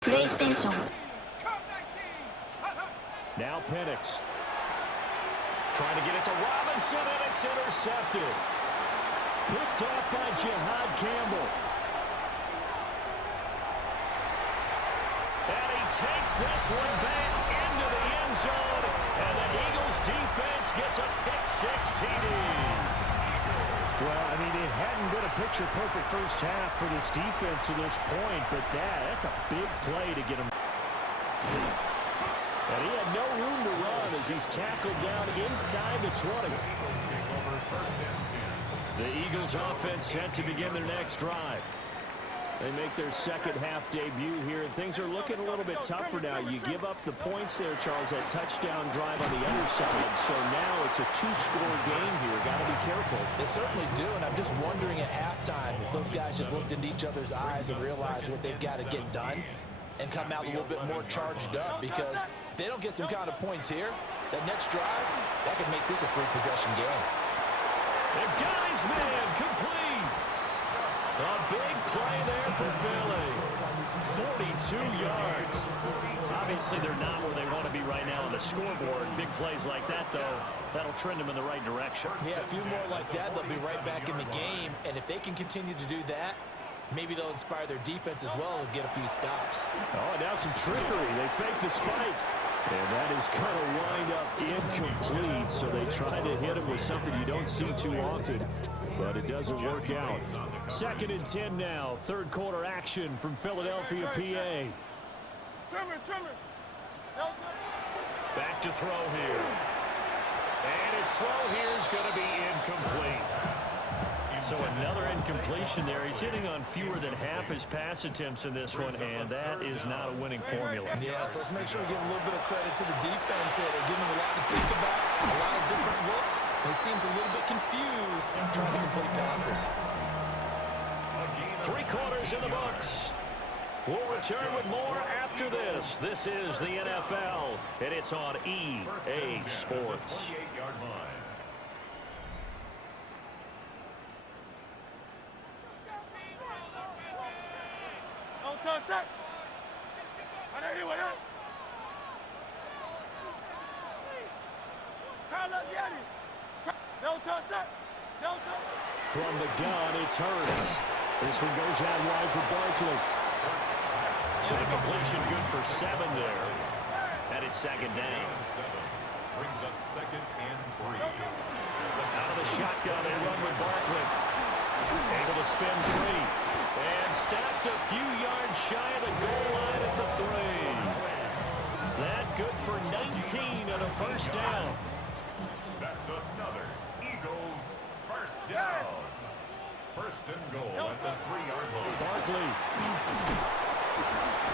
PlayStation. Now Penix. Trying to get it to Robinson, and it's intercepted. Picked off by Jihad Campbell. And he takes this one back into the end zone. And the Eagles defense gets a pick-6 TD. Well, I mean, it hadn't been a picture-perfect first half for this defense to this point, but that's a big play to get him. And he had no room to run as he's tackled down inside the 20. The Eagles offense set to begin their next drive. They make their second half debut here, and things are looking a little bit tougher now. You give up the points there, Charles, that touchdown drive on the other side. So now it's a two-score game here. Got to be careful. They certainly do, and I'm just wondering at halftime if those guys just looked into each other's eyes and realized what they've got to get done and come out a little bit more charged up, because if they don't get some kind of points here, that next drive, that could make this a three-possession game. The guy's man complete. A big play there for Philly. 42 yards. Obviously, they're not where they want to be right now on the scoreboard. Big plays like that, though, that'll trend them in the right direction. Yeah, a few more like that, they'll be right back in the game. And if they can continue to do that, maybe they'll inspire their defense as well and get a few stops. Oh, now some trickery. They fake the spike. And that is going to wind up incomplete. So they try to hit him with something you don't see too often, but it doesn't work out. 2nd and 10 now. Third quarter action from Philadelphia, PA. Back to throw here. And his throw here is going to be incomplete. So another incompletion there. He's hitting on fewer than half his pass attempts in this one, and that is not a winning formula. Yeah, so let's make sure we give a little bit of credit to the defense here. They're giving him a lot to think about, a lot of different looks. He seems a little bit confused trying to complete passes. 3 quarters in the books. We'll return with more after this. This is the NFL, and it's on EA Sports. From the gun, it's Hurts. This one goes out wide for Barkley. So the completion good for 7 there. And it's 2nd down. Brings up 2nd and 3. Out of the shotgun, they run with Barkley. Able to spin free. And stopped a few yards shy of the goal line at the 3. That good for 19 and a first down. That's another Eagles first down. 1st and goal at the 3-yard line. Barkley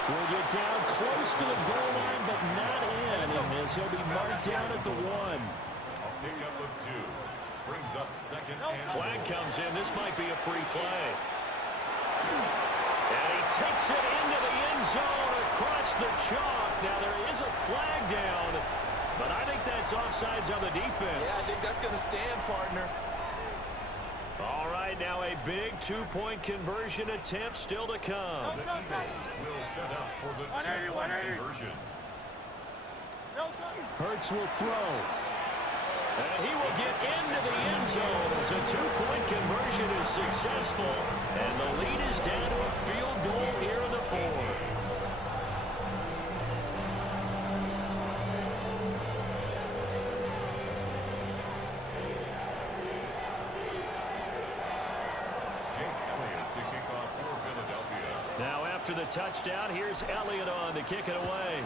will get down close to the goal line, but not in. And as he'll be marked down at the 1. A pickup of 2. Brings up 2nd and Flag comes in. This might be a free play. And he takes it into the end zone across the chalk. Now there is a flag down, but I think that's offsides on the defense. Yeah, I think that's going to stand, partner. All right, now a big 2-point conversion attempt still to come. the Eagles will set up for the 2-point conversion. Hurts will throw. And he will get into the end zone as a 2-point conversion is successful. And the lead is down to a field goal here in the 4th. Now after the touchdown, here's Elliott on to kick it away.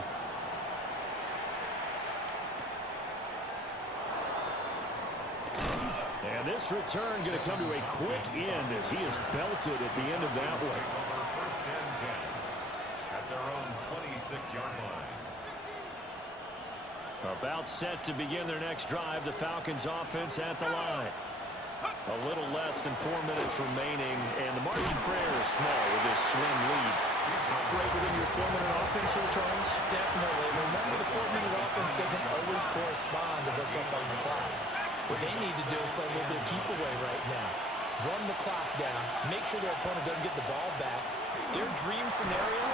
And this return going to come to a quick end as he is belted at the end of that one. 1st and 10 at their own 26-yard line. About set to begin their next drive, the Falcons offense at the line. A little less than 4 minutes remaining, and the margin for error is small with this slim lead. Operate within your 4-minute offense here, Charles? Definitely. Remember, the 4-minute offense doesn't always correspond to what's up on the clock. What they need to do is play a little bit of keep away right now. Run the clock down. Make sure their opponent doesn't get the ball back. Their dream scenario,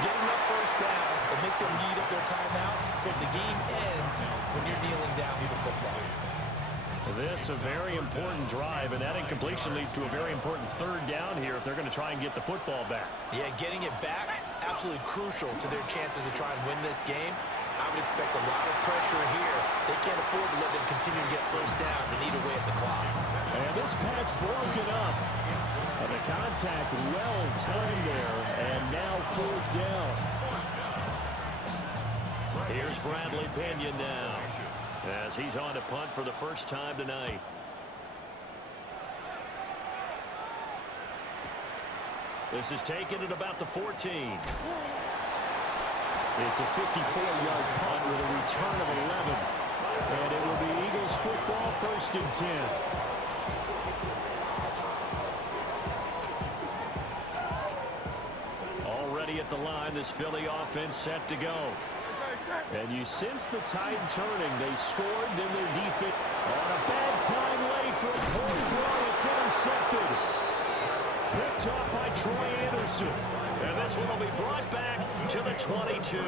getting up first downs and make them eat up their timeouts so the game ends when you're kneeling down with the football. This a very important drive, and that incompletion leads to a very important third down here if they're going to try and get the football back. Yeah, getting it back, absolutely crucial to their chances to try and win this game. I would expect a lot of pressure here. They can't afford to let them continue to get first downs and eat away at the clock. And this pass broken up. And the contact well timed there, and now fourth down. Here's Bradley Pinion now, as he's on to punt for the first time tonight. This is taken at about the 14. It's a 54-yard punt with a return of 11. And it will be Eagles football, 1st and 10. Already at the line, this Philly offense set to go. And you sense the tide turning. They scored, then their defense on a bad time late for a poor throw. It's intercepted. Picked off by Troy Anderson. And this one will be brought back to the 22.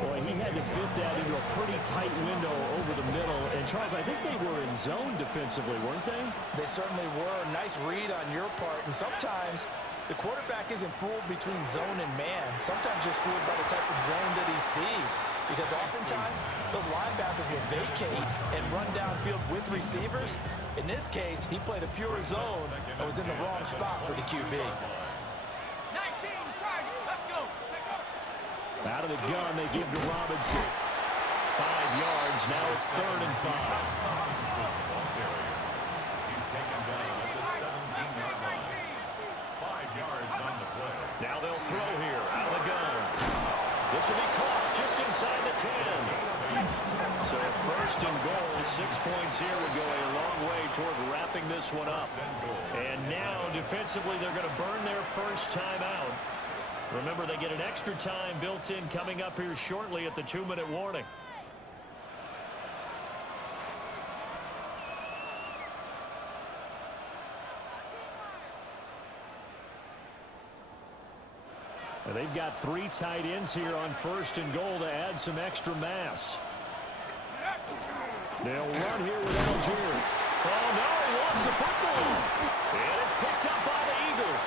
Boy, he had to fit that into a pretty tight window over the middle. And, Charles, I think they were in zone defensively, weren't they? They certainly were. Nice read on your part. And sometimes the quarterback isn't fooled between zone and man. Sometimes just fooled by the type of zone that he sees. Because oftentimes, those linebackers will vacate and run downfield with receivers. In this case, he played a pure zone and was in the wrong spot for the QB. 19, let's go. Out of the gun, they give to Robinson. 5 yards. Now it's 3rd and 5. He's taken down at the 17-yard line. 5 yards on the play. Now they'll throw here out of the gun. This will be caught just inside the 10. So 1st and goal, 6 points here would go a long way toward wrapping this one up. And now defensively they're going to burn their first time out. Remember, they get an extra time built in coming up here shortly at the 2-minute warning. And they've got 3 tight ends here on 1st and goal to add some extra mass. They'll run here with Algier. Oh, no, he lost the football. And it's picked up by the Eagles.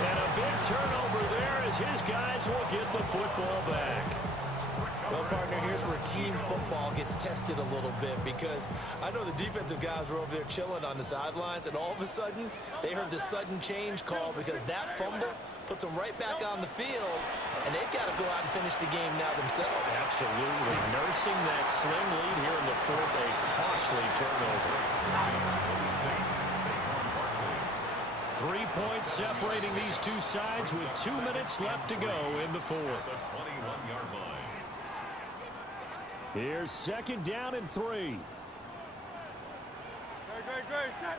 And a big turnover there as his guys will get the football back. Well, partner, here's where team football gets tested a little bit, because I know the defensive guys were over there chilling on the sidelines, and all of a sudden, they heard the sudden change call because that fumble puts them right back on the field, and they've got to go out and finish the game now themselves. Absolutely. Nursing that slim lead here in the 4th, a costly turnover. 3 points separating these two sides with 2 minutes left to go in the 4th. 21-yard line. Here's 2nd down and 3. Great, set.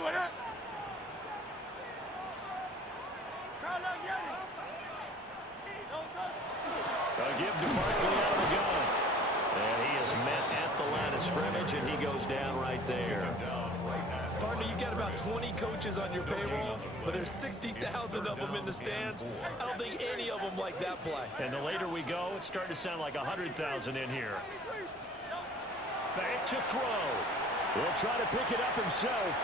What up? A give to Barkley out of the gun. And he is met at the line of scrimmage, and he goes down right there. Partner, you've got about 20 coaches on your payroll, but there's 60,000 of them in the stands. I don't think any of them like that play. And the later we go, it's starting to sound like 100,000 in here. Back to throw. He'll try to pick it up himself.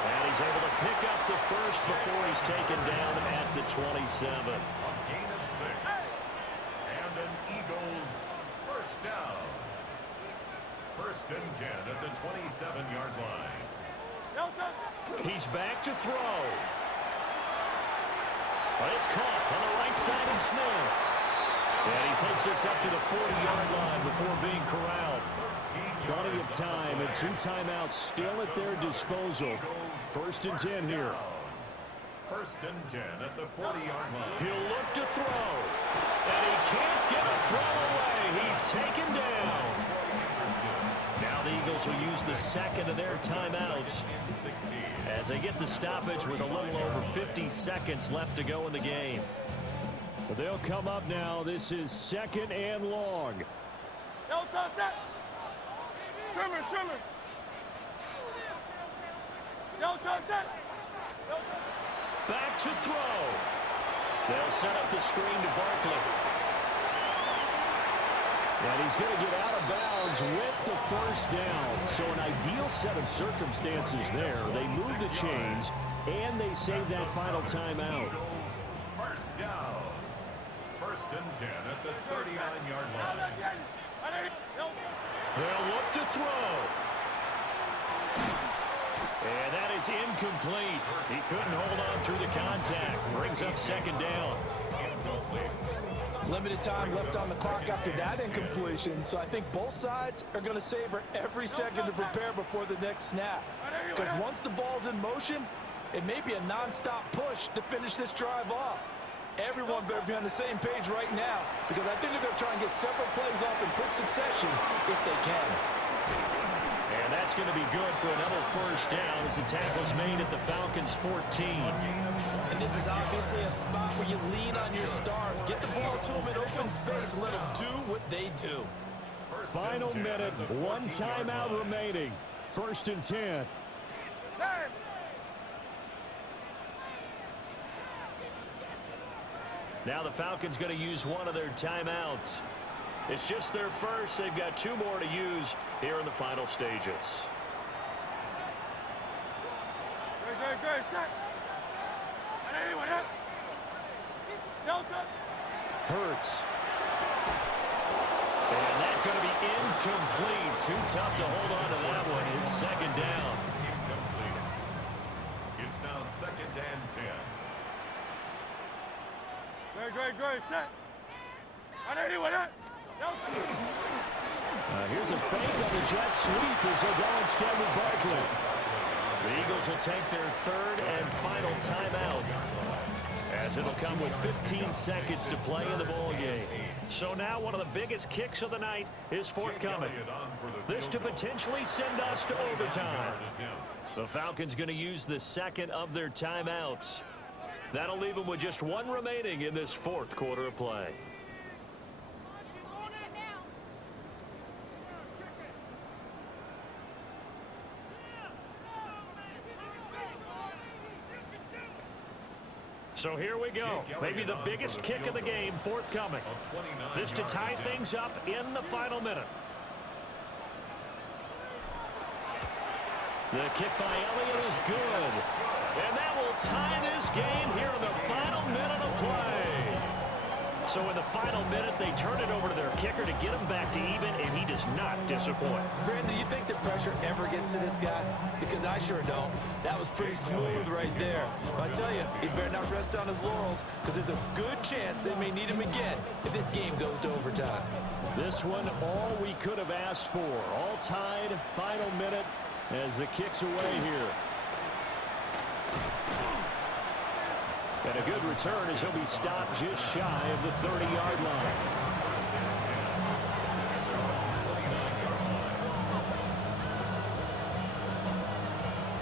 And he's able to pick up the first before he's taken down at the 27. A gain of 6. And an Eagles first down. 1st and 10 at the 27-yard line. He's back to throw. But it's caught on the right side and Smith. And he takes this up to the 40-yard line before being corralled. Plenty of time and 2 timeouts still at their disposal. 1st and 10 here. 1st and 10 at the 40-yard line. He'll look to throw. And he can't get a throw away. He's taken down. Now the Eagles will use the 2nd of their timeouts as they get the stoppage with a little over 50 seconds left to go in the game. But they'll come up now. This is 2nd and long. Trimmer. Back to throw. They'll set up the screen to Barkley. And he's going to get out of bounds with the first down. So an ideal set of circumstances there. They move the chains, and they save that final timeout. First down. First and 10 at the 39-yard line. They'll look to throw. And that is incomplete. He couldn't hold on through the contact. Brings up second down. Limited time left on the clock after that incompletion, so I think both sides are going to savor every second to prepare before the next snap. Because once the ball's in motion, it may be a non-stop push to finish this drive off. Everyone better be on the same page right now, because I think they're going to try and get several plays off in quick succession if they can. And that's going to be good for another first down as the tackle's made at the Falcons' 14. And this is obviously a spot where you lean on your stars. Get the ball to them in open space. Let them do what they do. Final minute, one timeout remaining. First and 10. Now the Falcons going to use one of their timeouts. It's just their first. They've got two more to use here in the final stages. Good, set. Hurts. And that's going to be incomplete. Too tough to hold on to that one. It's second down. Incomplete. It's now second and 10. Good, set. Here's a fake on the jet sweep as they go instead with Barkley. The Eagles will take their third and final timeout, as it'll come with 15 seconds to play in the ball game. So now one of the biggest kicks of the night is forthcoming. This to potentially send us to overtime. The Falcons going to use the second of their timeouts. That'll leave them with just one remaining in this fourth quarter of play. So here we go. Maybe the biggest kick of the game forthcoming. This to tie things up in the final minute. The kick by Elliott is good. And that will tie this game here in the final minute of play. So in the final minute, they turn it over to their kicker to get him back to even, and he does not disappoint. Brandon, do you think the pressure ever gets to this guy? Because I sure don't. That was pretty smooth right there. But I tell you, he better not rest on his laurels, because there's a good chance they may need him again if this game goes to overtime. This one, all we could have asked for. All tied, final minute as the kick's away here. And a good return as he'll be stopped just shy of the 30-yard line.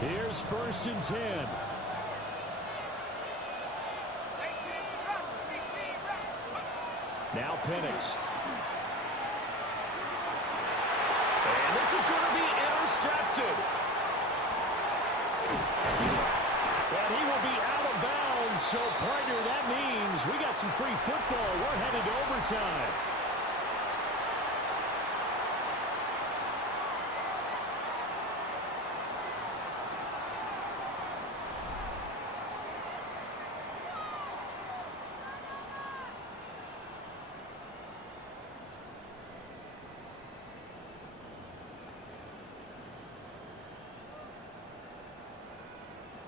Here's first and 10. Now Penix. And this is going to be intercepted. And he will be out of bounds. So, partner, that means we got some free football. We're headed to overtime.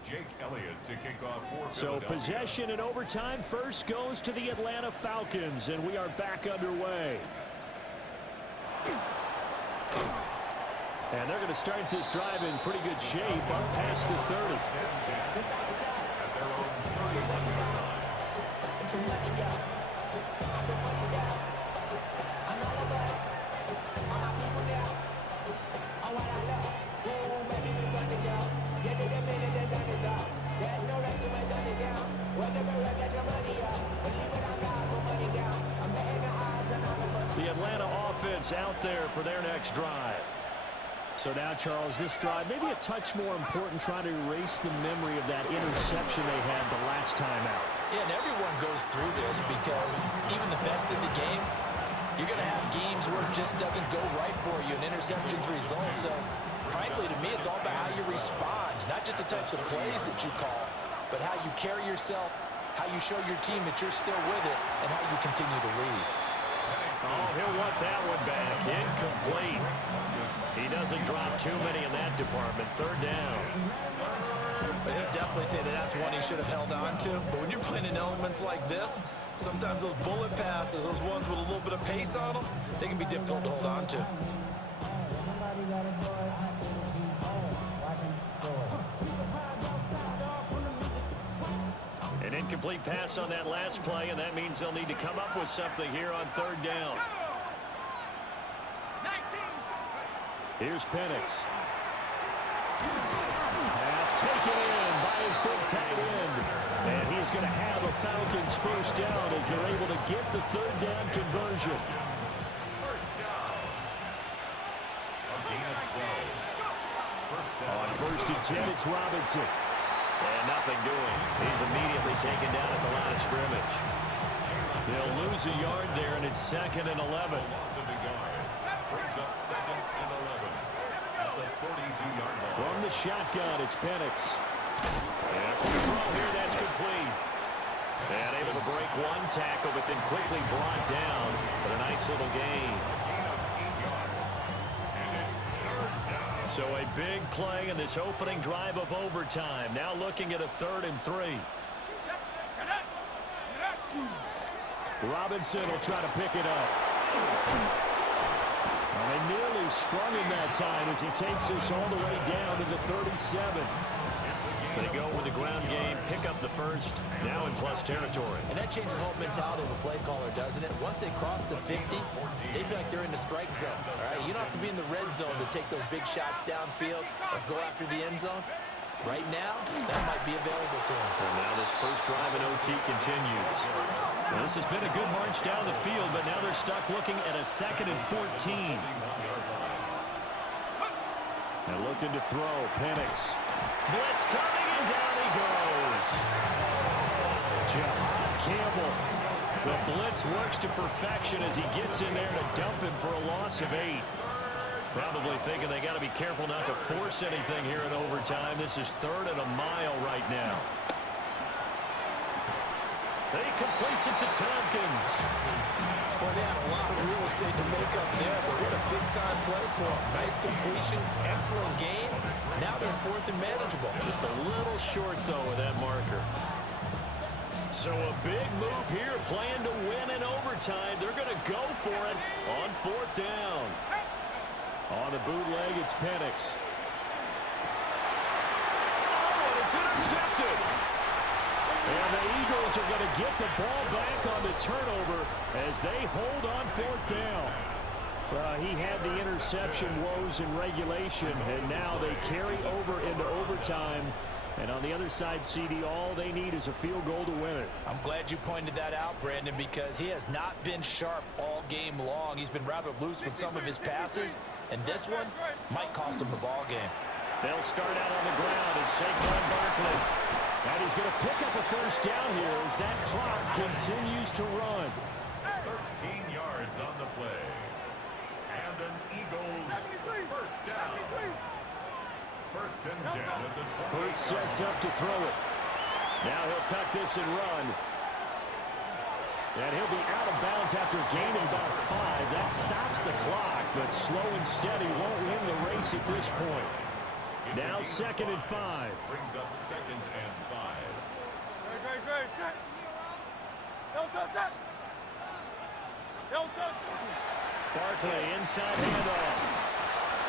Jake Elliott to kick off for So possession in overtime first goes to the Atlanta Falcons, and we are back underway. And they're going to start this drive in pretty good shape up past the 30. The Atlanta offense out there for their next drive. So now, Charles, this drive maybe a touch more important, trying to erase the memory of that interception they had the last time out. Yeah, and everyone goes through this because even the best in the game, you're going to have games where it just doesn't go right for you, and interceptions result. So, frankly, to me, it's all about how you respond, not just the types of plays that you call, but how you carry yourself, how you show your team that you're still with it, and how you continue to lead. Oh, he'll want that one back. Incomplete. He doesn't drop too many in that department. Third down. But he'll definitely say that that's one he should have held on to. But when you're playing in elements like this, sometimes those bullet passes, those ones with a little bit of pace on them, they can be difficult to hold on to. An incomplete pass on that last play, and that means they'll need to come up with something here on third down. Here's Penix. Pass taken in by his big tight end. And he's going to have a Falcons first down as they're able to get the third down conversion. First down. A gain of 12. First down. On first and 10, it's Robinson. And nothing doing. He's immediately taken down at the line of scrimmage. They'll lose a yard there, and it's 2nd and 11. Loss of a yard. Brings up 2nd and 11 at the 42-yard line. From the shotgun, it's Penix. And the throw here, that's complete. And able to break one tackle, but then quickly brought down. But a nice little gain. So a big play in this opening drive of overtime. Now looking at a 3rd and 3. Robinson will try to pick it up. Well, they nearly sprung him that time as he takes this all the way down to the 37. They go with the ground game, pick up the first, now in plus territory. And that changes the whole mentality of a play caller, doesn't it? Once they cross the 50, they feel like they're in the strike zone, all right? You don't have to be in the red zone to take those big shots downfield or go after the end zone. Right now, that might be available to them. And now this first drive in OT continues. Now, this has been a good march down the field, but now they're stuck looking at a 2nd and 14. And looking to throw, Penix. Blitz coming, and down he goes. Jahad Campbell. The blitz works to perfection as he gets in there to dump him for a loss of 8. Probably thinking they got to be careful not to force anything here in overtime. This is 3rd and a mile right now. He completes it to Tompkins. Well, they had a lot of real estate to make up there, but what a big-time play for him. Nice completion, excellent game. Now they're in 4th and manageable. Just a little short, though, with that marker. So a big move here, playing to win in overtime. They're going to go for it on 4th down. On the bootleg, it's Penix. Oh, and it's intercepted. And the Eagles are going to get the ball back on the turnover as they hold on 4th down. He had the interception woes in regulation, and now they carry over into overtime. And on the other side, CD, all they need is a field goal to win it. I'm glad you pointed that out, Brandon, because he has not been sharp all game long. He's been rather loose with some of his passes, and this one might cost him the ball game. They'll start out on the ground, and Saquon Barkley. And he's going to pick up a first down here as that clock continues to run. 13 yards on the play. And an Eagles first down. 1st and 10 at the 20. Hurt sets up to throw it. Now he'll tuck this and run. And he'll be out of bounds after gaining about 5. That stops the clock, but slow and steady won't win the race at this point. Now 2nd and 5. Brings up 2nd and 5. Barkley inside handoff.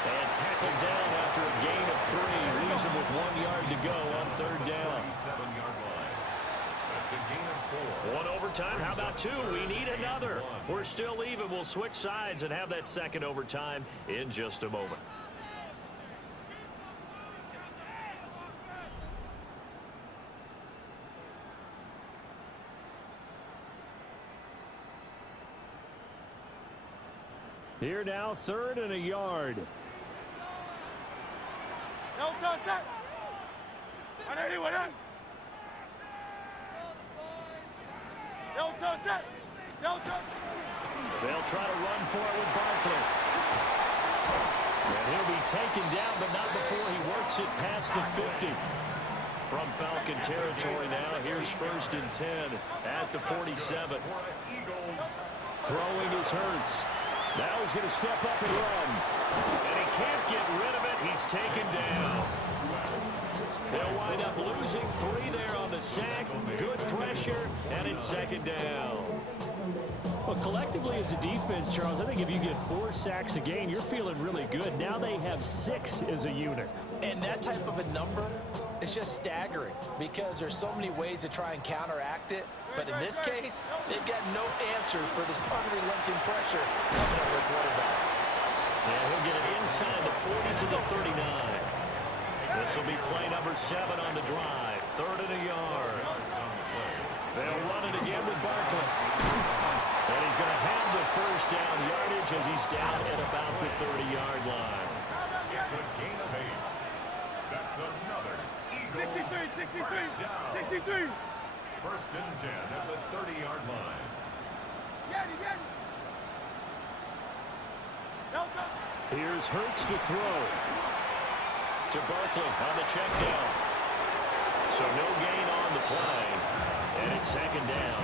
And tackled down after a gain of 3. Leaves him with 1 yard to go on 3rd down. 37-yard line. That's a gain of 4. One overtime. How about 2? We need another. We're still even. We'll switch sides and have that 2nd overtime in just a moment. Here now, 3rd and a yard. They'll try to run for it with Barkley. And he'll be taken down, but not before he works it past the 50. From Falcon territory now, here's 1st and 10 at the 47. Throwing is Hurts. Now he's going to step up and run. And he can't get rid of it. He's taken down. They'll wind up losing 3 there on the sack. Good pressure, and it's 2nd down. Well, collectively as a defense, Charles, I think if you get 4 sacks a game, you're feeling really good. Now they have 6 as a unit. And that type of a number is just staggering because there's so many ways to try and counteract it. But in this case, they've got no answers for this unrelenting pressure coming at their quarterback. And he'll get it inside the 40 to the 39. This will be play number 7 on the drive. 3rd and a yard. They'll run it again with Barkley. And he's going to have the 1st down yardage as he's down at about the 30-yard line. It's a gain of 8. That's another Eagles 63. 1st and 10 at the 30-yard line. Here's Hurts to throw. To Barkley on the check down. So no gain on the play. And it's 2nd down.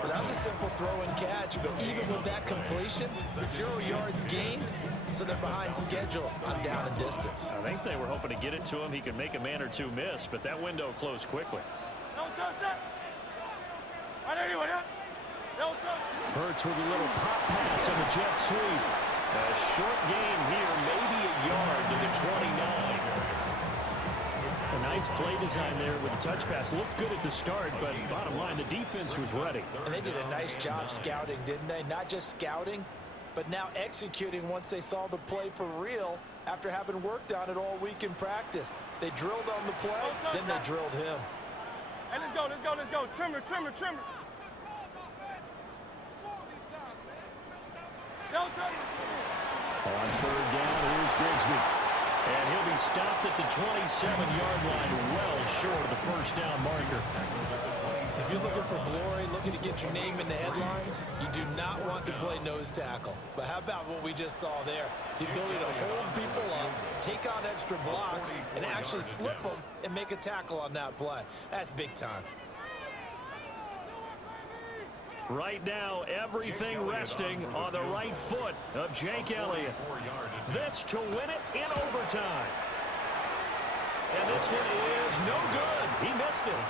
Well, that was a simple throw and catch, but even with that completion, 0 yards gained, so they're behind schedule on down and distance. I think they were hoping to get it to him. He could make a man or 2 miss, but that window closed quickly. Hurts with a little pop pass on the jet sweep. A short gain here, maybe a yard to the 29. A nice play design there with the touch pass. Looked good at the start, but bottom line, the defense was ready. And they did a nice job scouting, didn't they? Not just scouting, but now executing once they saw the play for real after having worked on it all week in practice. They drilled on the play, then they drilled him. Hey, let's go. Trimmer. On 3rd down, here's Grigsby. And he'll be stopped at the 27-yard line, well short of the 1st down marker. If you're looking for glory, looking to get your name in the headlines, you do not want to play nose tackle. But how about what we just saw there? The ability to hold people up, take on extra blocks, and actually slip them and make a tackle on that play. That's big time. Right now, everything resting on the right foot of Jake Elliott. This to win it in overtime. And this one is no good. He missed it.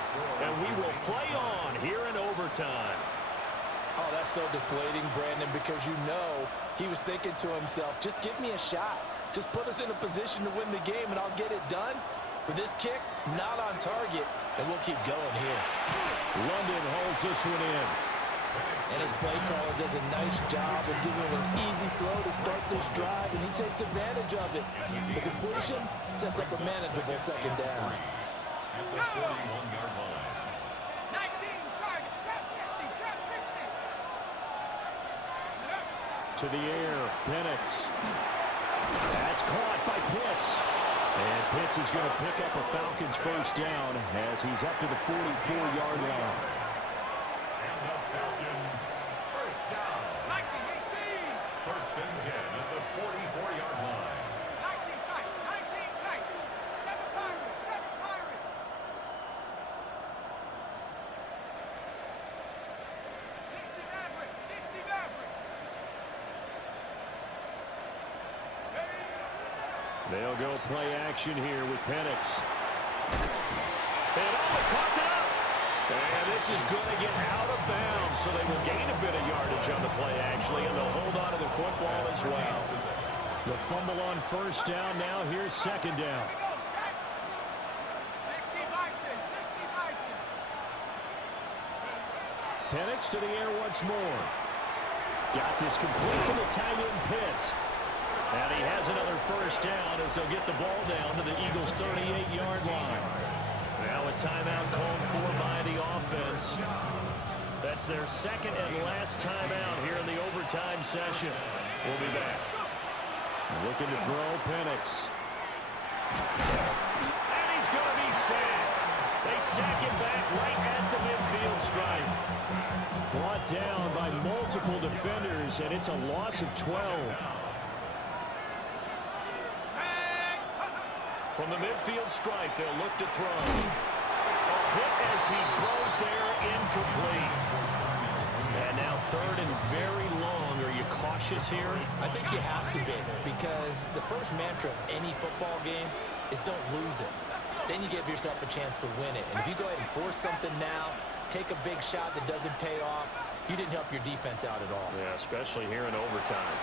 And we will play on here in overtime. Oh, that's so deflating, Brandon, because you know he was thinking to himself, just give me a shot. Just put us in a position to win the game, and I'll get it done. But this kick, not on target, and we'll keep going here. London hauls this one in. And his play caller does a nice job of giving him an easy throw to start this drive, and he takes advantage of it. The completion sets up a manageable 2nd down. At the 41-yard line. 19, target, trap 60, trap 60. To the air, Penix. That's caught by Pitts. And Pitts is going to pick up a Falcons 1st down as he's up to the 44-yard line. Falcons 1st down. 1st and 10 at the 44-yard line. 19 tight. 7 Pirates. 60 Maverick. They'll go play action here with Penix. And caught it up. And this is going to get out of bounds, so they will gain a bit of yardage on the play, actually, and they'll hold on to the football as well. The fumble on 1st down. Now here's 2nd down. 60 Bison. Penix to the air once more. Got this complete to the tight end Pitts. And he has another 1st down as they'll get the ball down to the Eagles' 38-yard line. Now a timeout called for by the offense. That's their 2nd and last timeout here in the overtime session. We'll be back. Looking to throw, Penix. And he's going to be sacked. They sack him back right at the midfield stripe. Brought brought down by multiple defenders, and it's a loss of 12. From the midfield stripe, they'll look to throw. A hit as he throws there, incomplete. And now third and very long. Are you cautious here? I think you have to be, because the first mantra of any football game is don't lose it. Then you give yourself a chance to win it. And if you go ahead and force something now, take a big shot that doesn't pay off, you didn't help your defense out at all. Yeah, especially here in overtime.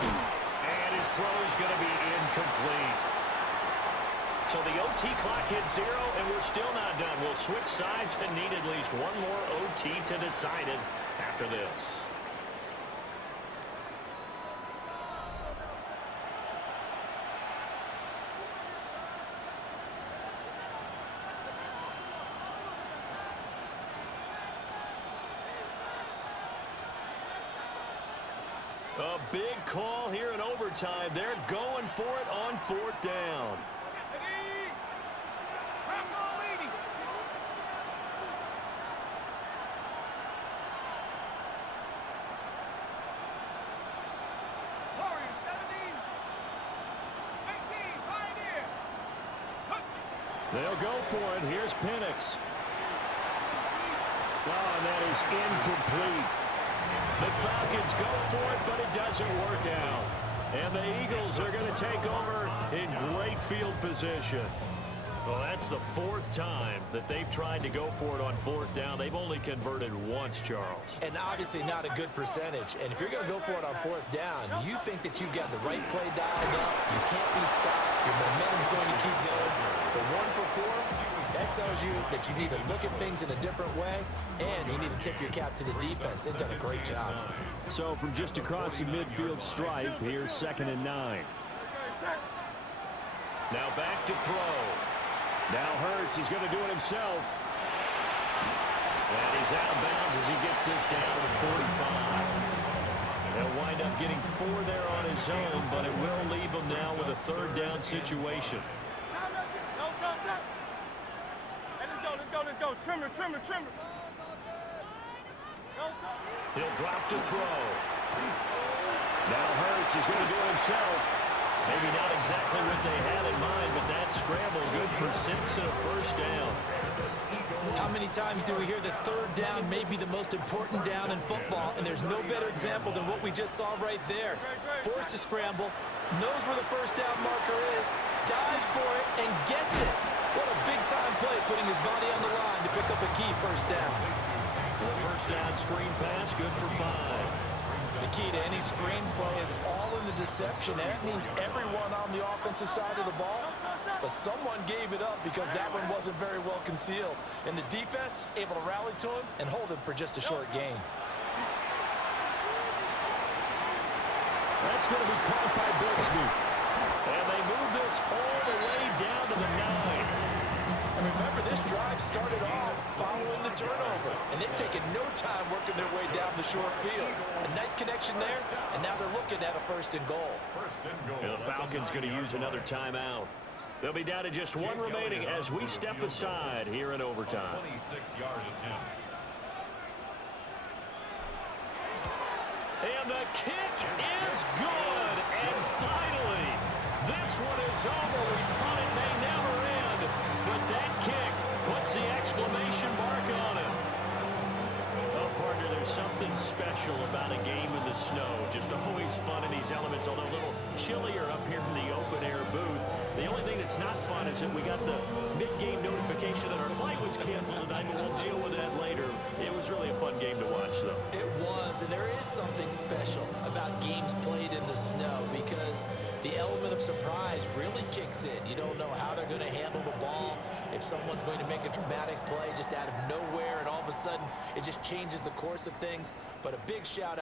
And his throw is going to be incomplete. So the OT clock hits 0, and we're still not done. We'll switch sides and need at least one more OT to decide it after this. A big call here in overtime. They're going for it on 4th down. They'll go for it. Here's Penix. Oh, and that is incomplete. The Falcons go for it, but it doesn't work out. And the Eagles are going to take over in great field position. Well, that's the 4th time that they've tried to go for it on 4th down. They've only converted once, Charles. And obviously not a good percentage. And if you're going to go for it on 4th down, you think that you've got the right play dialed up. You can't be stopped. Your momentum's going to keep going. But 1 for 4, that tells you that you need to look at things in a different way, and you need to tip your cap to the defense. They've done a great job. So from just across the midfield stripe, here's 2nd and 9. Now back to throw. Now Hurts is going to do it himself. And he's out of bounds as he gets this down to 45. He'll wind up getting 4 there on his own, but it will leave him now with a 3rd down situation. Let's go. Trimmer. He'll drop to throw. Now Hurts is going to do it himself. Maybe not exactly what they had in mind, but that scramble good for 6 and a 1st down. How many times do we hear that 3rd down may be the most important down in football, and there's no better example than what we just saw right there. Forced to scramble, knows where the 1st down marker is, dives for it, and gets it. What a big-time play, putting his body on the line to pick up a key 1st down. The 1st down screen pass, good for 5. The key to any screen play is all in the deception. That means everyone on the offensive side of the ball, but someone gave it up because that one wasn't very well concealed. And the defense able to rally to him and hold him for just a short gain. That's going to be caught by Bixby. And they move this all the way down to the 9. And remember, this drive started off following the turnover, and they've taken no time working their way down the short field. A nice connection there, and now they're looking at a 1st and goal. And the Falcons going to use another timeout. They'll be down to just 1 remaining as we step aside here in overtime. 26-yard attempt. And the kick is good. And finally, this one is over. We thought it may never end, but that kick puts the exclamation mark on it. Well, partner, there's something special about a game in the snow. Just always fun in these elements, although a little chillier up here in the open-air booth. The only thing that's not fun is that we got the mid-game notification that our flight was canceled tonight, but we'll deal with that later. It was really a fun game to watch, though. It was, and there is something special about games played in the snow because the element of surprise really kicks in. You don't know how they're going to handle the ball, if someone's going to make a dramatic play just out of nowhere, and all of a sudden it just changes the course of things. But a big shout out.